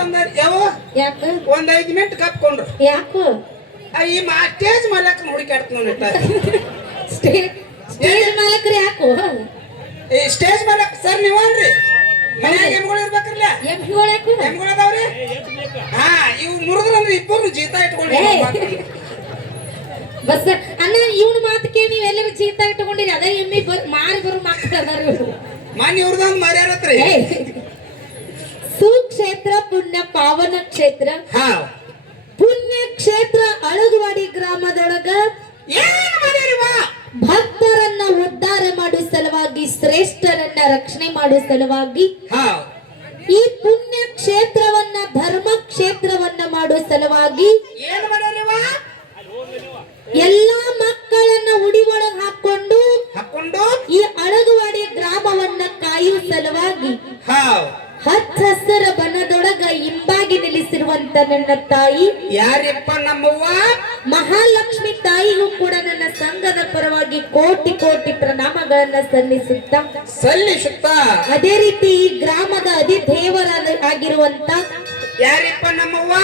ತಂದಾರ ಯಾವ ಯಾಕ ಒಂದ್ 5 ಮಿನಿಟ್ ಕಪ್ಕೊಂಡ್ರು ಯಾಕ ಈ ಸ್ಟೇಜ್ ಮಾಲಕ್ ಹುಡುಕಾಡ್ತ ನೋಡಿಟ್ಟ ಸ್ಟೇಜ್ ಮಾಲಕ್ರಿ ಯಾಕೋ ಈ ಸ್ಟೇಜ್ ಮಾಲಕ್ ಸರ್ ನೀವನ್ರಿ ಮನ್ಯಾಗ ಎಮ್ಗಳು ಇರ್ಬೇಕ್ರಲ್ಲ ಎಮ್ಗಳು ಯಾಕು ಎಮ್ಗಳು ಅದಾವ್ರಿ ಹಾ ಇವ್ ಮುರಿದ್ರಂದ್ರೆ ಇಬ್ಬರು ಜೀತ ಇಟ್ಕೊಂಡ್ರಿ ಬಸ್ ಅಣ್ಣ ಇವ್ನ ಮಾತು ಕೇಳಿ ನೀವ್ ಎಲ್ಲರೂ ಜೀತ ಇಟ್ಕೊಂಡಿರಿ ಅದ ಎಮ್ಮಿ ಮಾರಿ ಬರೋ ಮಕ್ಕಳು ಅದಾರ ಇವ್ರು ಮನ್ ಇವ್ರದೊಂದು ಮರ್ಯಾರತ್ರಿ ಸುಕ್ಷೇತ್ರ ಪುಣ್ಯ ಪಾವನ ಕ್ಷೇತ್ರ ಹಾ ಪುಣ್ಯ ಕ್ಷೇತ್ರ ಅಳಗವಾಡಿ ಗ್ರಾಮದೊಳಗ ಏನ್ ಮಾಡ್ಯಾರಿವ ಭಕ್ತರನ್ನ ಉದ್ಧಾರ ಮಾಡುವ ಸಲುವಾಗಿ ಶ್ರೇಷ್ಠರನ್ನ ರಕ್ಷಣೆ ಮಾಡುವ ಸಲುವಾಗಿ ಹಾ ಈ ಪುಣ್ಯ ಕ್ಷೇತ್ರವನ್ನ ಧರ್ಮ ಕ್ಷೇತ್ರವನ್ನ ಮಾಡುವ ಸಲುವಾಗಿ ಏನ್ ಮಾಡ್ಯಾರಿವ ಎಲ್ಲಾ ಮಕ್ಕಳನ್ನ ಉಡಿ ಒಳಗ್ ಹಾಕೊಂಡು ಈ ಅಳಗವಾಡಿ ಗ್ರಾಮವನ್ನ ಕಾಯುವ ಸಲುವಾಗಿ ಹಾ ಹಚ್ಚಹಸಿರ ಬನದೊಳಗ ಇಂಬಾಗಿ ನಿಲ್ಲಿಸಿರುವಂತ ನನ್ನ ತಾಯಿ ಯಾರಿಪ್ಪ ನಮ್ಮವ್ವ ಮಹಾಲಕ್ಷ್ಮಿ ತಾಯಿಗೂ ಕೂಡ ನನ್ನ ಸಂಘದ ಪರವಾಗಿ ಕೋಟಿ ಕೋಟಿ ಪ್ರಣಾಮಗಳನ್ನ ಸಲ್ಲಿಸುತ್ತ ಅದೇ ರೀತಿ ಈ ಗ್ರಾಮದ ಅಧಿದೇವರ ಆಗಿರುವಂತ ಯಾರಿಪ್ಪ ನಮ್ಮವ್ವ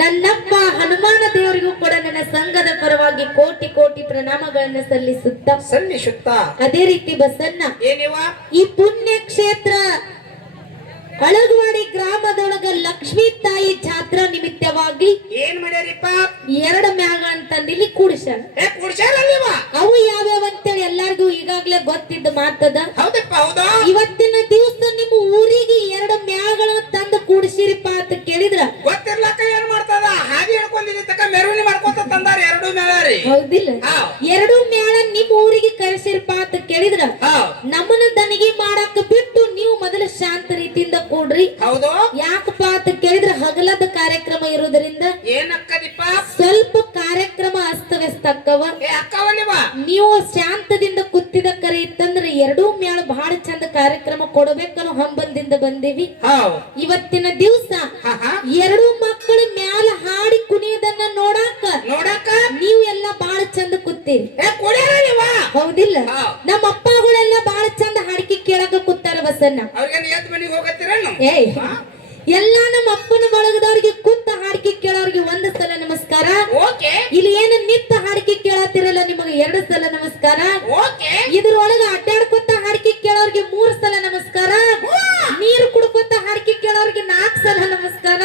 ನನ್ನಪ್ಪ ಹನುಮಾನ ದೇವರಿಗೂ ಕೂಡ ನನ್ನ ಸಂಘದ ಪರವಾಗಿ ಕೋಟಿ ಕೋಟಿ ಪ್ರಣಾಮಗಳನ್ನ ಸಲ್ಲಿಸುತ್ತ ಅದೇ ರೀತಿ ಬಸನ್ನ ಏನಿವ ಈ ಪುಣ್ಯ ಕ್ಷೇತ್ರ ಅಳಗವಾಡಿ ಗ್ರಾಮದೊಳಗ ಲಕ್ಷ್ಮೀ ತಾಯಿ ಜಾತ್ರಾ ನಿಮಿತ್ತವಾಗಿ ಏನ್ ಮಾಡ್ಯಾರಿಪ್ಪ 2 ಮ್ಯಾಗಳಂತಂದು ಇಲ್ಲಿ ಕೂಡಿಸ್ಯಾರ ಅವು ಯಾವ್ಯಾವ ಅಂತೇಳಿ ಎಲ್ಲಾರ್ಗು ಈಗಾಗ್ಲೇ ಗೊತ್ತಿದ್ದ ಮಾತದ ಇವತ್ತಿನ ದಿವಸ ನಿಮ್ಮ ಊರಿಗೆ 2 ಮ್ಯಾಗಳನ್ನ ತಂದು ಕೂಡಿಸಿರಿಪ್ಪ ಅಂತ ಕೇಳಿದ್ರ ಗೊತ್ತಿರ್ಲಕ್ಕ ಏನ್ ಮಾಡ್ತದ ಹಾದಿ ಹೇಳ್ಕೊಂಡಿದ್ದ ತಕ ಮೆರವಣಿಗೆ ಮಾಡ್ಕೊತ ತಂದಾರ 2 ಮ್ಯಾಳರಿ ಹೌದಿಲ್ಲ 2 ಮ್ಯಾಳ ನಿಮ್ಮ ಊರಿಗೆ ಕರೆಸಿರಿಪ್ಪ ಅಂತ ಕೇಳಿದ್ರ ನಮ್ಮನ್ನ ದನಿಗೆ ಮಾಡಾಕ ಬಿಟ್ಟು ನೀವು ಮೊದಲು ಶಾಂತ ರೀತಿಯಿಂದ ಕೂಡ್ರಿ ಹೌದು ಯಾಕಪ್ಪ ಅಂತ ಕೇಳಿದ್ರೆ ಹಗಲದ ಕಾರ್ಯಕ್ರಮ ಇರೋದ್ರಿಂದ ಏನಕ್ಕದಿಪ್ಪ ಸ್ವಲ್ಪ ಕಾರ್ಯಕ್ರಮ ಅಸ್ತವ್ಯಸ್ತ ಅಕ್ಕವ ನೀವು ಶಾಂತದಿಂದ ಕುತ್ತಿದ ಕರೆ ಇತ್ತಂದ್ರೆ 2 ಮ್ಯಾಳ ಬಹಳ ಚಂದ ಕಾರ್ಯಕ್ರಮ ಕೊಡಬೇಕನ್ನೋ ಹಂಬಂದಿಂದ ಬಂದೀವಿ ಇವತ್ತಿನ ದಿವಸ 2 ಮಕ್ಕಳ ಮ್ಯಾಲ ಹಾಡಿ ಕುಣಿಯೋದನ್ನ ನೋಡಾಕ ನೀವು ಎಲ್ಲ ಬಹಳ ಚಂದ ಕೂತೀರಿ ಹೌದಿಲ್ಲ ನಮ್ಮ ಅಪ್ಪಗಳೆಲ್ಲ ಬಹಳ ಚಂದ ಹಾಡಿಕೆ ಕೇಳಕ ಕೂತಾರ ಬಸನ್ನ ಎಲ್ಲಾ ನಮ್ಮ ಅಪ್ಪನ ಬಳಗದವ್ರಿಗೆ ಕೂತ ಹಾಡಿಕೆ ಕೇಳೋರಿಗೆ 1 ಸಲ ನಮಸ್ಕಾರ ಇಲ್ಲಿ ಏನು ನಿತ್ತ ಹಾಡಿಕೆ ಕೇಳತ್ತಿರಲ್ಲ ನಿಮಗೆ 2 ಸಲ ನಮಸ್ಕಾರ ಇದ್ರೊಳಗ ಅಡ್ಡಾಡ್ಕೊತ ಹಾಡಿಕೆ ಕೇಳೋರಿಗೆ 3 ಸಲ ನಮಸ್ಕಾರ ನೀರು ಕುಡ್ಕೊತ ಹಾಡಿಕೆ ಕೇಳೋರಿಗೆ 4 ಸಲ ನಮಸ್ಕಾರ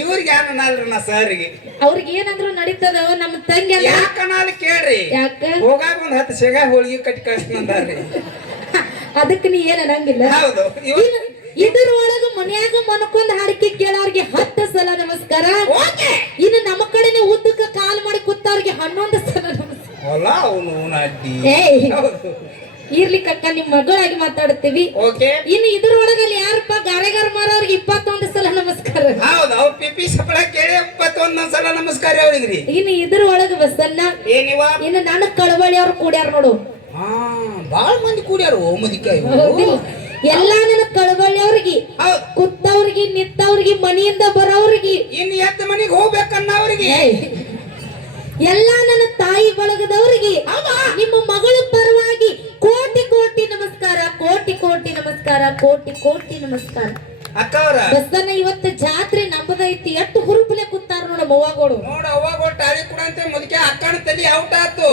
ಇವ್ರಿಗೆ ಯಾರನ್ನ ಸರ್ಗೆ ಅವ್ರಿಗೆ ಏನಂದ್ರು ನಡೀತದ ನಮ್ಮ ತಂಗಿ ಯಾಕನಾಲ ಕೇಳ್ರಿ ಯಾಕ ಹೋಗಾಗ 10 ಶೇಂಗಾ ಹೋಳಿಗೆ ಕಟ್ಟಿ ಕಳಿಸ್ತಾರ್ರಿ ಅದಕ್ಕೆ ನೀ ಏನ್ ಅನ್ನಂಗಿಲ್ಲ ಇದ್ರೊಳಗ ಮನ್ಯಾಗ ಮನ್ಕೊಂಡ್ ಹಾಡಿಕೆ ಕೇಳೋರ್ಗೆ 10 ಸಲ ನಮಸ್ಕಾರ ಇನ್ನು ನಮ್ಮ ಕಡೆನೆ ಉದ್ದಕ್ಕ ಕಾಲ್ ಮಾಡಿ ಕೂತವ್ರಿಗೆ 11 ಸಲ ನಮಸ್ಕಾರ ಇರ್ಲಿ ಕಕ್ಕ ನಿಮ್ ಮಗಳಾಗಿ ಮಾತಾಡ್ತೀವಿ ಇನ್ನು ಇದ್ರೊಳಗಲ್ಲಿ ಯಾರಪ್ಪ ಗಾರೆಗಾರ ಮಾರೋರ್ಗೆ 21 ಸಲ ನಮಸ್ಕಾರ ಸಲ ನಮಸ್ಕಾರ ಅವ್ರಿಗೆ ಇನ್ನು ಇದ್ರೊಳಗ ಬಸನ್ನ ಇನ್ನು ನನ್ನ ಕಳವಳಿ ಅವ್ರು ಕೂಡ್ಯಾರ ನೋಡು ಬಾಳ ಮಂದಿ ಕೂಡ್ಯಾರು ಎಲ್ಲಾ ನನ್ನ ಕಳವಳಿ ಅವ್ರಿಗೆ ಕುತ್ತವ್ರಿಗೆ ನಿತ್ತವ್ರಿಗೆ ಮನೆಯಿಂದ ಬರೋವ್ರಿಗೆ ಇನ್ನು ಎತ್ತ ಮನೆಗೆ ಹೋಗ್ಬೇಕನ್ನವ್ರಿಗೆ ಎಲ್ಲಾ ನನ್ನ ತಾಯಿ ಬಳಗದವ್ರಿಗೆ ನಿಮ್ಮ ಮಗಳ ಪರವಾಗಿ ಕೋಟಿ ಕೋಟಿ ನಮಸ್ಕಾರ ಕೋಟಿ ಕೋಟಿ ನಮಸ್ಕಾರ ಕೋಟಿ ಕೋಟಿ ನಮಸ್ಕಾರ ಬಸ್ಸನ್ನ ಇವತ್ತು ಜಾತ್ರೆ ನಮ್ಮದೈತಿ ಎಷ್ಟು ಹುರುಪಲೆ ಕೂತಾರ ನೋಡ ಅವ್ವಗಳು ಟಾಳಿ ಕೊಡಂತೆ ಮುದಕೆ ಅಕ್ಕನ ತಲಿ ಔಟ್ ಆತು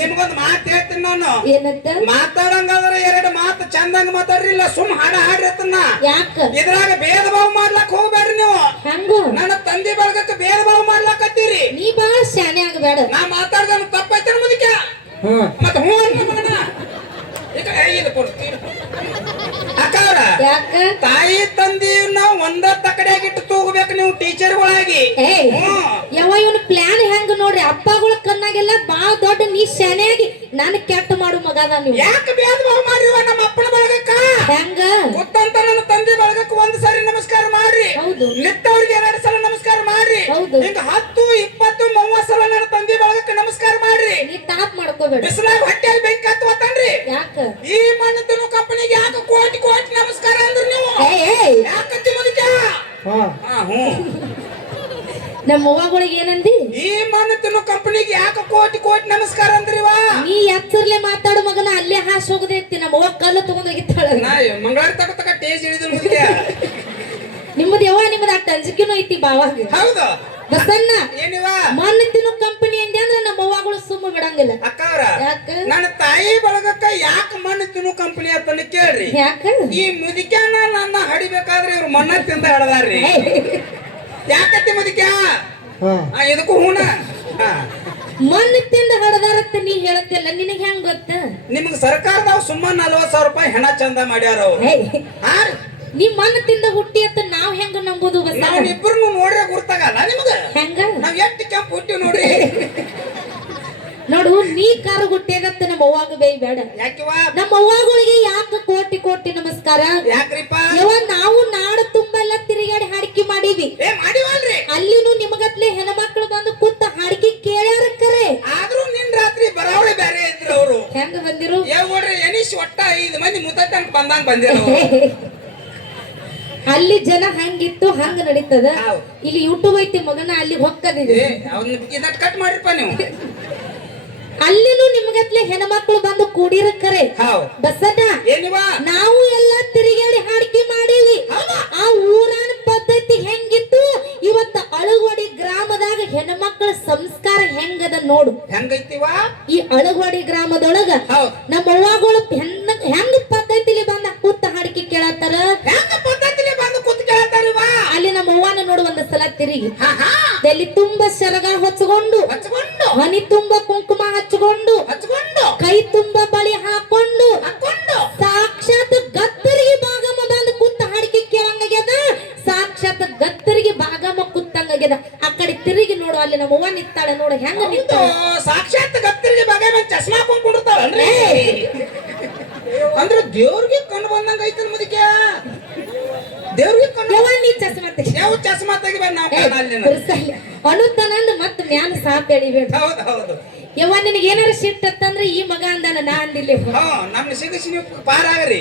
ನಿಮ್ಗೊಂದು ಮಾತು ಹೇಳ್ತೀನಿ ನಾನು ಏನಂತ ಮಾತಾಡಂಗಾದ್ರ 2 ಮಾತು ಚಂದಂಗ ಮಾತಾಡ್ರಿಲ್ಲ ಸುಮ್ ಹಾಡ್ರತನ ಯಾಕ ಇದ್ರಾಗ ಭೇದ ಭಾವ ಮಾಡ್ಲಕ್ ಹೋಗ್ಬೇಡ್ರಿ ನೀವು ಹಂಗು ನನ್ನ ತಂದೆ ಬಳಗಕ್ಕೆ ಭೇದ ಭಾವ ಮಾಡ್ಲಕತ್ತೀರಿ ನೀ ಬಾಳ ಶಾನೆ ಆಗಬೇಡ ನಾ ಮಾತಾಡ್ದ ತಪ್ಪೈತೆ ಮುದಕೆ ಮತ್ತ ಹ್ಞೂ ಮಗನ ಈಗ ಇದು ಕೊಡ್ತೀನಿ ಅಕ್ಕವ್ರ ತಾಯಿ ತಂದೆಯನ್ನ ಒಂದ ತಕಡೆಯಾಗಿಟ್ಟು ತೂಗಬೇಕು ನೀವು ಟೀಚರ್ಗಳಾಗಿ ಯಾವ ಇವನು ಪ್ಲಾನ್ ಹೆಂಗ ನೋಡ್ರಿ ಅಪ್ಪಗಳ ಕಣ್ಣಾಗೆಲ್ಲ ಬಾಳ ದೊಡ್ಡ ನೀ ಶಾನೆಯಾಗಿ ನಾನು ಕೆಟ್ಟ ಮಾಡು ಮಗದ ನೀವು ಯಾಕೆ ಭೇದ ಭಾವ ಮಾಡಿವ ನಮ್ಮ ಅಪ್ಪನ ಬಳಗಕ್ಕ ಹೆಂಗ ಗೊತ್ತಂತ ನನ್ನ ತಂದೆ ಬಳಗಕ್ಕೆ 1 ಸಾರಿ ನಮಸ್ಕಾರ ಮಾಡ್ರಿ ನಿತ್ತವ್ರಿಗೆ 2 ಸಲ ನಮಸ್ಕಾರ ಮಾಡ್ರಿ ಹಿಂಗ 10 20 30 ಸಲ ನನ್ನ ತಂದೆ ಬಳಗಕ್ಕೆ ನಮಸ್ಕಾರ ಮಾಡ್ರಿ ನೀ ತಾಪ್ ಮಾಡ್ಕೋಬೇಡ ಬಿಸಿಲಾಗ ಹೊಟ್ಟೆಯಲ್ಲಿ ಬೆಂಕಿ ಹತ್ತುವತ್ತನ್ರಿ ಯಾಕ ಈ ಮಣ್ಣದನು ಕಂಪನಿಗೆ ಯಾಕೆ ಕೋಟಿ ಕೋಟಿ ನಮಸ್ಕಾರ ಅಂದ್ರಿ ನೀವು ಯಾಕಂತಿ ಮುದಕ ನಮ್ಮ ಅವ್ವಗಳಿಗೆ ಏನಂದಿ ಈ ಮಣ್ಣದನು ಕಂಪನಿಗೆ ಯಾಕೆ ಕೋಟಿ ಕೋಟಿ ನಮಸ್ಕಾರ ಅಂದ್ರಿವಾ ನೀ ಎತ್ತರ್ಲೆ ಮಾತಾಡು ಮಗನ ಅಲ್ಲೇ ಹಾಸ್ ಹೋಗದೈತಿ ನಮ್ಮ ಅವ್ವ ಕಲ್ಲು ತಗೊಂಡ್ ಹೋಗಿತ್ತಾಳ ಮಂಗಳವಾರ ತಕ ಟೇಜ್ ಹಿಡಿದ್ರು ಮುದಕ ನಿಮ್ಮದು ಯಾವ ನಿಮ್ಮದ ಅಟ್ಟ ಅಂಜಿಕೆನೂ ಐತಿ ಬಾವಾಗ ಹೌದು ಬಸಣ್ಣ ಏನಿವ ಮಣ್ಣು ತಿನ್ನು ಕಂಪನಿ ಅಂದೆ ಅಂದ್ರೆ ನಮ್ಮ ಅವ್ವಾಗಳು ಸುಮ್ಮ ಬಿಡಂಗಿಲ್ಲ ಅಕ್ಕವ್ರ ಯಾಕ ನನ್ನ ತಾಯಿ ಬಳಗಕ್ಕ ಯಾಕೆ ಮಣ್ಣು ತಿನ್ನು ಕಂಪನಿ ಅಂತಂದು ಕೇಳ್ರಿ ಯಾಕ ಈ ಮುದಿಕ್ಯಾನ ನನ್ನ ಹಡಿಬೇಕಾದ್ರೆ ಇವ್ರು ಮಣ್ಣ ತಿಂದ ಹಡದಾರ್ರಿ ಯಾಕತ್ತಿ ಮುದಿಕ್ಯ ಇದಕ್ಕೂ ಹೂನ ಮಣ್ಣು ತಿಂದ ಹಡದಾರತ್ತ ನೀ ಹೇಳತ್ತಿಲ್ಲ ನಿನಗೆ ಹೆಂಗ್ ಗೊತ್ತ ನಿಮ್ಗೆ ಸರ್ಕಾರದವ್ ಸುಮ್ಮನೆ 40,000 ರೂಪಾಯಿ ಹೆಣ ಚಂದ ಮಾಡ್ಯಾರ ಅವ್ರು ನೀ ಮಣ್ಣು ತಿಂದ ಹುಟ್ಟಿ ಅಂತ ನಾವ್ ಹೆಂಗ ನಂಬೋದು ಬಸ್ ನಾವಿಬ್ರು ನೋಡ್ರೆ ಗುರ್ತಾಗಲ್ಲ ನಿಮ್ಗ ಹೆಂಗ ನಾವ್ ಎಷ್ಟು ಕೆಂಪು ಹುಟ್ಟಿ ನೋಡ್ರಿ ನೋಡು ನೀ ಕಾರು ಹುಟ್ಟಿಯದತ್ತ ನಮ್ಮ ಅವ್ವಾಗ ಬೇಡ ಯಾಕಿವ ನಮ್ಮ ಅವ್ವಾಗಳಿಗೆ ಯಾಕ ಕೋಟಿ ಕೋಟಿ ನಮಸ್ಕಾರ ಯಾಕ್ರಿಪ್ಪ ಯವ ನಾವು ನಾಡು ತುಂಬೆಲ್ಲ ತಿರುಗಾಡಿ ಹಾಡಿಕೆ ಮಾಡೀವಿ ಮಾಡಿವಲ್ರಿ ಅಲ್ಲಿನೂ ನಿಮಗತ್ಲೆ ಹೆಣ್ಮಕ್ಳು ಬಂದು ಕೂತ ಹಾಡಿಕೆ ಕೇಳ್ಯಾರ ಕರೆ ಆದ್ರೂ ನಿನ್ ರಾತ್ರಿ ಬರಾವಳಿ ಬೇರೆ ಇದ್ರು ಅವರು ಹೆಂಗ ಬಂದಿರು ನೋಡ್ರಿ ಎನಿಶ್ ಒಟ್ಟ 5 ಮಂದಿ ಮುತ್ತಂಗ್ ಬಂದಂಗ ಬಂದಿರೋ ಅಲ್ಲಿ ಜನ ಹಂಗಿತ್ತು ಹಂಗ ನಡೀತದ ಇಲ್ಲಿ ಯೂಟ್ಯೂಬ್ ಐತಿ ಮಗನ ಅಲ್ಲಿ ಹೊಕ್ಕದಿದೆ ಕಟ್ ಮಾಡಿರಪ್ಪ ನೀವು ಅಲ್ಲಿನೂ ನಿಮ್ಗತ್ಲೆ ಹೆಣ್ಮಕ್ಳು ಬಂದು ಕೂಡಿರ ಕರೆ ಬಸಣ್ಣ ನಾವು ಎಲ್ಲ ತಿರುಗಾಡಿ ಹಾಡಿಕೆ ಮಾಡೀವಿ ಆ ಊರಾನ ಪದ್ಧತಿ ಹೆಂಗಿತ್ತು ಇವತ್ತ ಅಳಗೋಡಿ ಗ್ರಾಮದಾಗ ಹೆಣ್ಮಕ್ಳ ಸಂಸ್ಕಾರ ಹೆಂಗದ ನೋಡು ಹೆಂಗೈತಿವ ಈ ಅಳಗೋಡಿ ಗ್ರಾಮದೊಳಗ ನಮ್ಮ ಅವ್ವಾಗಳು ಹೆಂಗ ಪದ್ಧತಿಲಿ ಬಂದ ಕೂತ ಹಾಡಿಕೆ ಕೇಳತ್ತಾರ ಅಲ್ಲಿ ನಮ್ಮ ಅವ್ವನ ನೋಡು ಒಂದ್ ಸಲ ತಿರುಗಿ ತಲೆ ತುಂಬಾ ಸೆರಗ ಹೊಚ್ಕೊಂಡು ಹನಿ ತುಂಬಾ ಕುಂಕುಮ ಹಚ್ಕೊಂಡು ಕೈ ತುಂಬಾ ಬಳಿ ಹಾಕೊಂಡು ಸಾಕ್ಷಾತ್ ಗತ್ತರಿಗೆ ಭಾಗಮ್ಮ ಬಂದು ಕೂತ ಹಾಡಿಕೆ ಕೇಳಂಗಾಗ್ಯದ ಸಾಕ್ಷಾತ್ ಗತ್ತರಿಗೆ ಭಾಗಮ್ಮ ಕೂತಂಗಾಗ್ಯದ ಆ ಕಡೆ ತಿರುಗಿ ನೋಡು ಅಲ್ಲಿ ನಮ್ಮ ಅವ್ವ ನಿತ್ತಾಳೆ ನೋಡು ಹೆಂಗ ನಿಂತ ಸಾಕ್ಷಾತ್ ಗತ್ತರಿಗೆ ಭಾಗಮ್ಮ ಚಸ್ಮಾ ಹಾಕೊಂಡ್ ಕುಂಡಿರ್ತಾವಲ್ರಿ ಅಂದ್ರೆ ದೇವ್ರಿಗೆ ಕಣ್ಣು ಬಂದಂಗ ಐತಿ ಮುದಿಕೆ ದೇವ್ರಿಗೆ ನೀ ಚಸ್ಮಾ ಯಾವ ಚಸ್ಮಾ ತೆಗಿಬೇಡ ನಾವು ಅನುತ್ತಾನಂದ್ ಮತ್ತ ಮ್ಯಾಲ ಸಾಪ್ ಎಳಿಬೇಡ ಹೌದು ಹೌದು ಯವ್ವ ನಿನಗೆ ಏನಾರ ಸಿಟ್ಟು ಅಂತಂದ್ರೆ ಈ ಮಗ ಅಂದಾನ ನಾ ಅಂದಿಲ್ಲ ನಮ್ನ ಸಿಗಿಸಿ ನೀವು ಪಾರಾಗ್ರಿ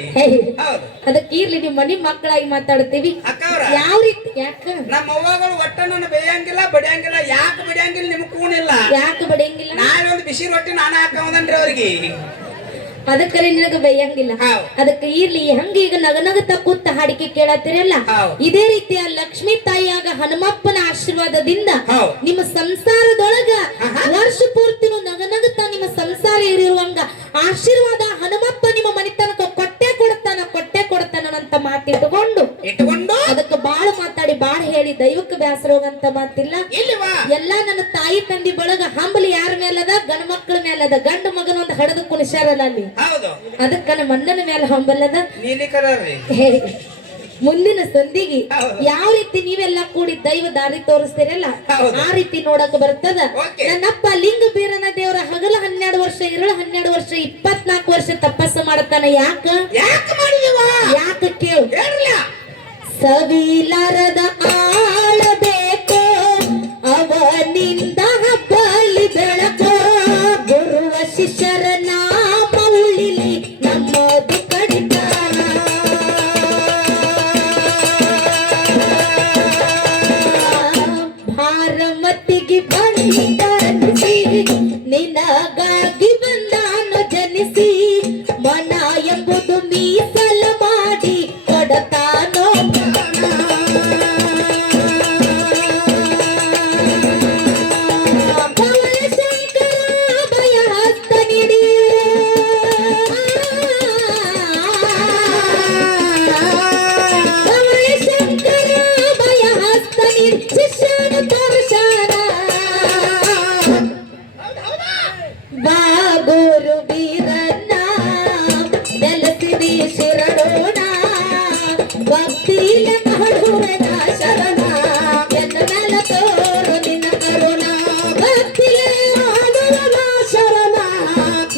ಹೌದು ಅದಕ್ಕೆ ಇರ್ಲಿ ನೀವು ಮನಿ ಮಕ್ಕಳಾಗಿ ಮಾತಾಡ್ತೀವಿ ಅಕ್ಕವ್ರ ಯಾವ ರೀತಿ ಯಾಕ ನಮ್ಮ ಅವ್ವಗಳು ಒಟ್ಟ ನನ್ನ ಬೇಯಂಗಿಲ್ಲ ಬಡಿಯಂಗಿಲ್ಲ ಯಾಕೆ ಬಡಿಯಂಗಿಲ್ಲ ನಿಮ್ಗೆ ಕೂಣಿಲ್ಲ ಯಾಕೆ ಬಡಿಯಂಗಿಲ್ಲ ನಾಳೆ ಒಂದು ಬಿಸಿ ರೊಟ್ಟಿ ನಾನೇ ಹಾಕೋದನ್ರಿ ಅವ್ರಿಗೆ ಅದಕ್ಕರೆ ನಿನಗ ಬೈಯಂಗಿಲ್ಲ ಅದಕ್ಕೆ ಇರ್ಲಿ ಹಂಗ ಈಗ ನಗನಗತ ಕೂತ ಹಾಡಿಕೆ ಕೇಳತ್ತಿರಲ್ಲ ಇದೇ ರೀತಿಯ ಲಕ್ಷ್ಮೀ ತಾಯಿಯಾಗ ಹನುಮಪ್ಪನ ಆಶೀರ್ವಾದದಿಂದ ನಿಮ್ಮ ಸಂಸಾರದೊಳಗ ವರ್ಷ ಪೂರ್ತಿನೂ ನಗನಗತ ನಿಮ್ಮ ಸಂಸಾರ ಇರುವಂಗ ಆಶೀರ್ವಾದ ಹನುಮಪ್ಪ ನಿಮ್ಮ ಮನಿತನಕ ಕೊಟ್ಟೆ ಕೊಡ್ತಾನ ಅಂತ ಮಾತಿಟ್ಟುಕೊಂಡು ಅದಕ್ಕೆ ಬಾಳ ಮಾತಾಡಿ ಬಾಳ ಹೇಳಿ ದೈವಕ್ಕೆ ಬ್ಯಾಸರ ಹೋಗಂತ ಮಾತಿಲ್ಲ ಎಲ್ಲಾ ನನ್ನ ತಾಯಿ ತಂದಿ ಬಳಗ ಹಂಬಲಿ ಯಾರ ಮೇಲದ ಗಂಡ ಮಕ್ಕಳ ಮೇಲದ ಗಂಡು ಮಗನ ಒಂದು ಹಡದು ಕುಣಿಸ್ಯಾರಲ್ಲ ಅಲ್ಲಿ ಅದಕ್ಕ ನಮ್ಮ ಅಣ್ಣನ ಮೇಲೆ ಹಂಬಲ್ಲದ ಮುಂದಿನ ಸಂಧಿಗೆ ಯಾವ ರೀತಿ ನೀವೆಲ್ಲ ಕೂಡಿ ದೈವ ದಾರಿ ತೋರಿಸ್ತೀರಲ್ಲ ಆ ರೀತಿ ನೋಡಕ್ ಬರ್ತದ ನನ್ನಪ್ಪ ಲಿಂಗ ಬೀರನ ದೇವರ ಹಗಲ 12 ವರ್ಷ ಇರಳು 12 ವರ್ಷ 24 ವರ್ಷ ತಪಸ್ಸು ಮಾಡತಾನ ಯಾಕ ಕೇಳು ಸವಿಲಾರದ ಆಳಬೇಕು ಅವನಿಂದ ಬಲಿ ಬೆಳಕು ಗುರುವ ಶಿಷ್ಯರ ನಾಮ ಉಳಿಲಿ ನಮ್ಮದು ಕಡಿತ ಭಾರಮತಿಗೆ ಬಂದನಿಸಿ ನಿನಗಾಗಿ ಬಂದಾನು ಜನಿಸಿ ಮನ ಎಂಬುದು ಮೀಸಲ ಮಾಡಿ ಕೊಡತಾನೋ ಬಾಗುರು ಬೀರನ್ನ ನೆಲಸಿರಿ ಶಿರಡೋಣ ಭಕ್ತಿಯ ಮಾಡುವನ ಶರಣ ಎನ್ನ ಮೇಲ ತೋರು ನಿನ್ನ ಕರುಣ ಭಕ್ತಿಯ ಮಾಡುವನ ಶರಣ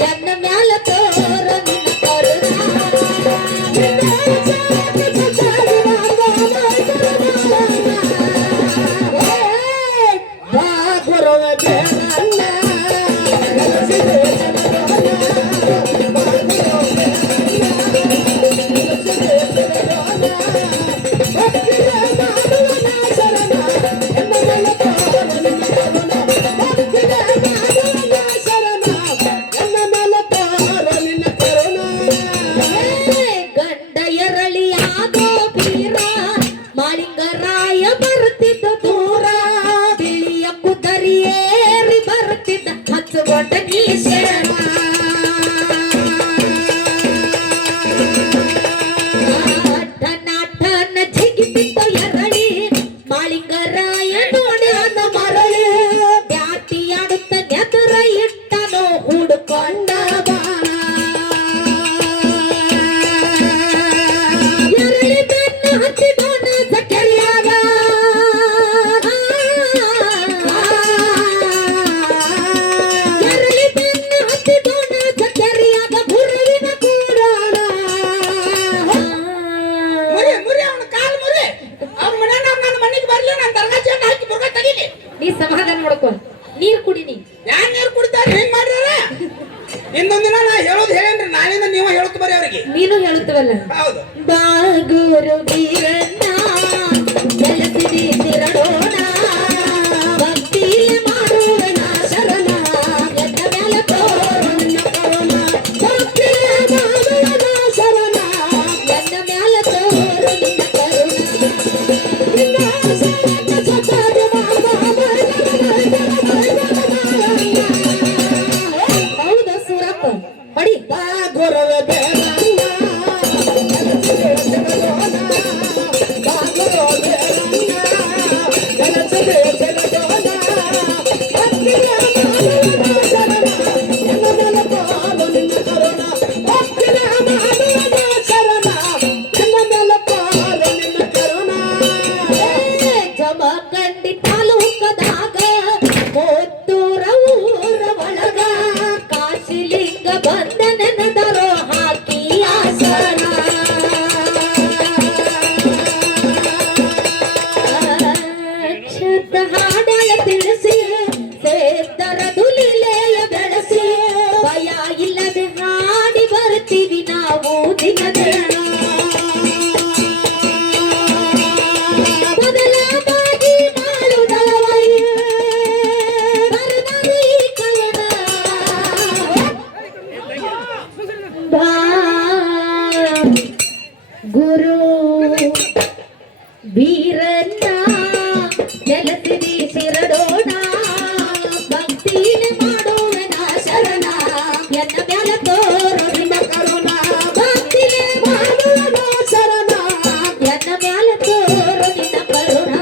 ಎನ್ನ ಮೇಲ ತೋರು ನಿನ್ನ ಕರುಣ ಬಾಗುರುವ ಬೇಡ ಬೇಡಿಕೊಂಡ ನೀ ಶರಣ ಟನ ಜಿಗಿತಿತ್ತು ಎರಳಿ ಮಾಳಿಂಗರಾಯ ನೋಡ್ಯಾನ ಮರಳಿ ಬ್ಯಾಟಿಯಾಡುತ್ತ ನೆದರ ಇಟ್ಟನು ಹುಡುಕೊಂಡ ಬಾಣ ಎರಳಿ ಬೆನ್ನ ಹತ್ತಿದೋನ ಸಕೆರಿಯಾಗ ಎರಳಿ ಬೆನ್ನ ಹತ್ತಿದೋನ ಸಕೆರಿಯಾಗ ಗುರುವಿನ ಕೂಡಾಣ ಮುರಿ ಮುರಿ ಅವನ ಕಾಲ್ ಮುರಿ ಅವ್ರ ಮನ್ಯಾಗ ನನ್ನ ಮನೆಗೆ ಬರ್ಲಿ ನಾನು ದರ್ಗಾ ಚೇಟ್ ಹಾಕಿ ಮುರ್ಗ ತಗಿಲಿ ನೀ ಸಮಾಧಾನ ಮಾಡ್ಕೊ ನೀರ್ ಕುಡಿನಿ ಯಾನ್ ನೀರು ಕುಡಿತಾರೆ ಹೆಂಗ್ ಮಾಡ್ಯಾರ ಇನ್ನೊಂದ್ ದಿನ ನಾ ಹೇಳೋದು ಹೇಳೇನ್ರಿ ನಾಳಿಂದ ನೀವ ಹೇಳುತ್ತ ಬರೀ ಅವ್ರಿಗೆ ನೀನು ಹೇಳುತ್ತವಲ್ಲ ಹೌದು ಬಾಗುರು ಬೀರಣ್ಣ ಜಲಸಿರಿ ತಿರಡೋಣ ಭಕ್ತಿಲಿ ಮಾಡುವನ ಶರಣ ಎದ್ದ ಮ್ಯಾಲ ತೋರಣ ಕರುಣ ಭಕ್ತಿಲಿ ಮಾಡುವನ ಶರಣ ಎದ್ದ ಮ್ಯಾಲ ತೋರಣ ಕರುಣ ಹೌದು ಸೂರಪ್ಪ ಹೊಡಿ ಗುರವ ಬೇರಣ್ಣ ಜಮಖಂಡಿ ತಾಲೂಕದಾಗ ಮುತ್ತೂರ ಊರ ಒಳಗ ಕಾಶಿಲಿಂಗ ಬಂದ ನೆನದರೋ ಹಾಕಿ ಆಸನ ಅಕ್ಷತ ಹಾಡಳ ತಿಳಿಸಿ ಸೇತರ ದುಲಿಲೆಯ ಬೆಳೆಸಿ ಭಯ ಇಲ್ಲದೆ ಹಾಡಿ ಬರ್ತೀವಿ ನಾವು ದಿನದಿನ ಬದಲಾಗಿ ಮಾಡುದವೈ ಬರದರಿ ಕವನ ಬಾ ಗುರು ಬೀರಣ್ಣ ನೆಲಸಿರಿ ಶಿರಡೋಣ ಭಕ್ತಿನ ಮಾಡುವನ ಶರಣ ಎನ್ನ ಮ್ಯಾಲ ತೋರಣ ಕರುಣ ಭಕ್ತಿನ ಮಾಡುವನ ಶರಣ ಎನ್ನ ಮ್ಯಾಲ ತೋರಣ ಕರುಣ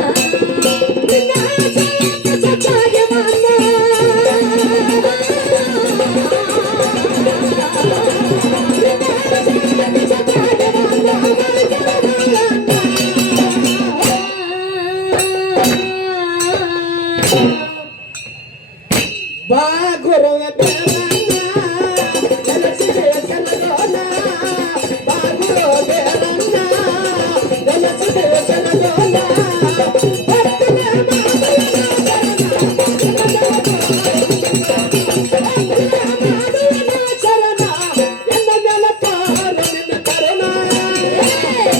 ಸಚ್ಚಾಗೆ ಬಾ ಗುರವ ಬೇರಣ್ಣ ಜಲಸಿರಿ ಸೆಲಗೋಣ ಬಾ ಗುರವ ಬೇರಣ್ಣ ಜಲಸಿರಿ ಸೆಲಗೋಣ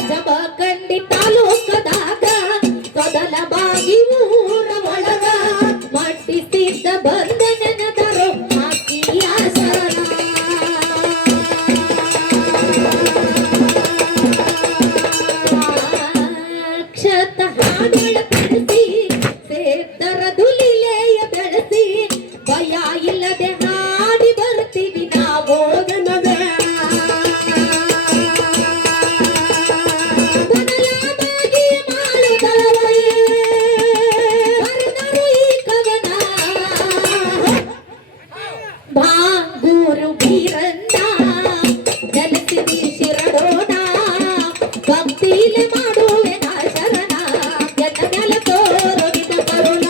ಜಮಖಂಡಿ ತಾಲೂಕದಾಗ ತೊದಲ ಬಾಗಿ ಊರ ಒಳಗ ಮಟ್ಟಿಸಿದ್ದ ಬಂದ ನೆನದರು ಹಾಕಿ ಆಸನ ಅಕ್ಷತ ಹಾಡಳ ತಿಳಿಸಿ ಸೇತರ ದುಲಿಲೆಯ ಬೆಳೆಸಿ ಭಯ ಇಲ್ಲದೆ ಹಾಡಿ ಬರ್ತೀವಿ ನಾವು ಬದಲಾಗಿ ಮಾಡುದವೈ ಬರದರು ಈ ಕವನ ಬಾ ಗುರು ಬೀರಣ್ಣ ಜಲಸಿರಿ ಶಿರಡೋಣ ಭಕ್ತಿಲಿ ಮಾಡುವೆನ ಶರಣ ಎನ್ನ ಮ್ಯಾಲ ತೋರವಿದ ಕರುಣ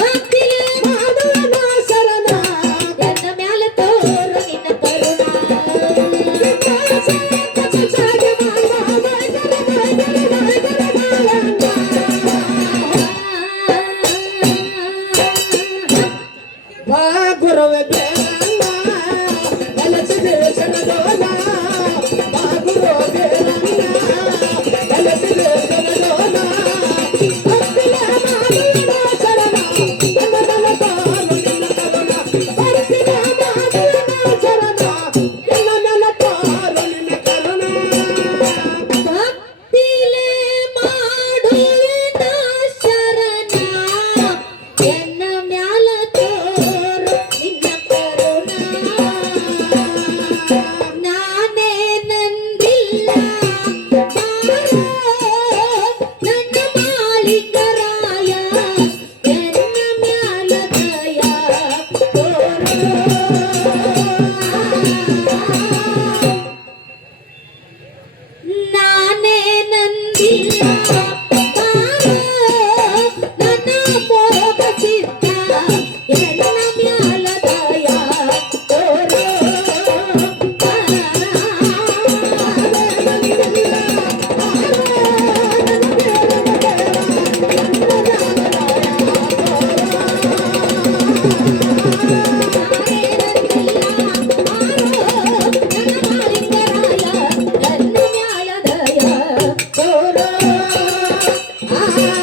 ಭಕ್ತಿಲಿ ಮಾಡುವನ ಶರಣ ಎನ್ನ ಮ್ಯಾಲ ತೋರವಿದ ಕರುಣ ಬಾ ಗುರವ ಬೇರಣ್ಣ ಜಲಸಿರಿ ಸೆಲಗೋಣ ಆ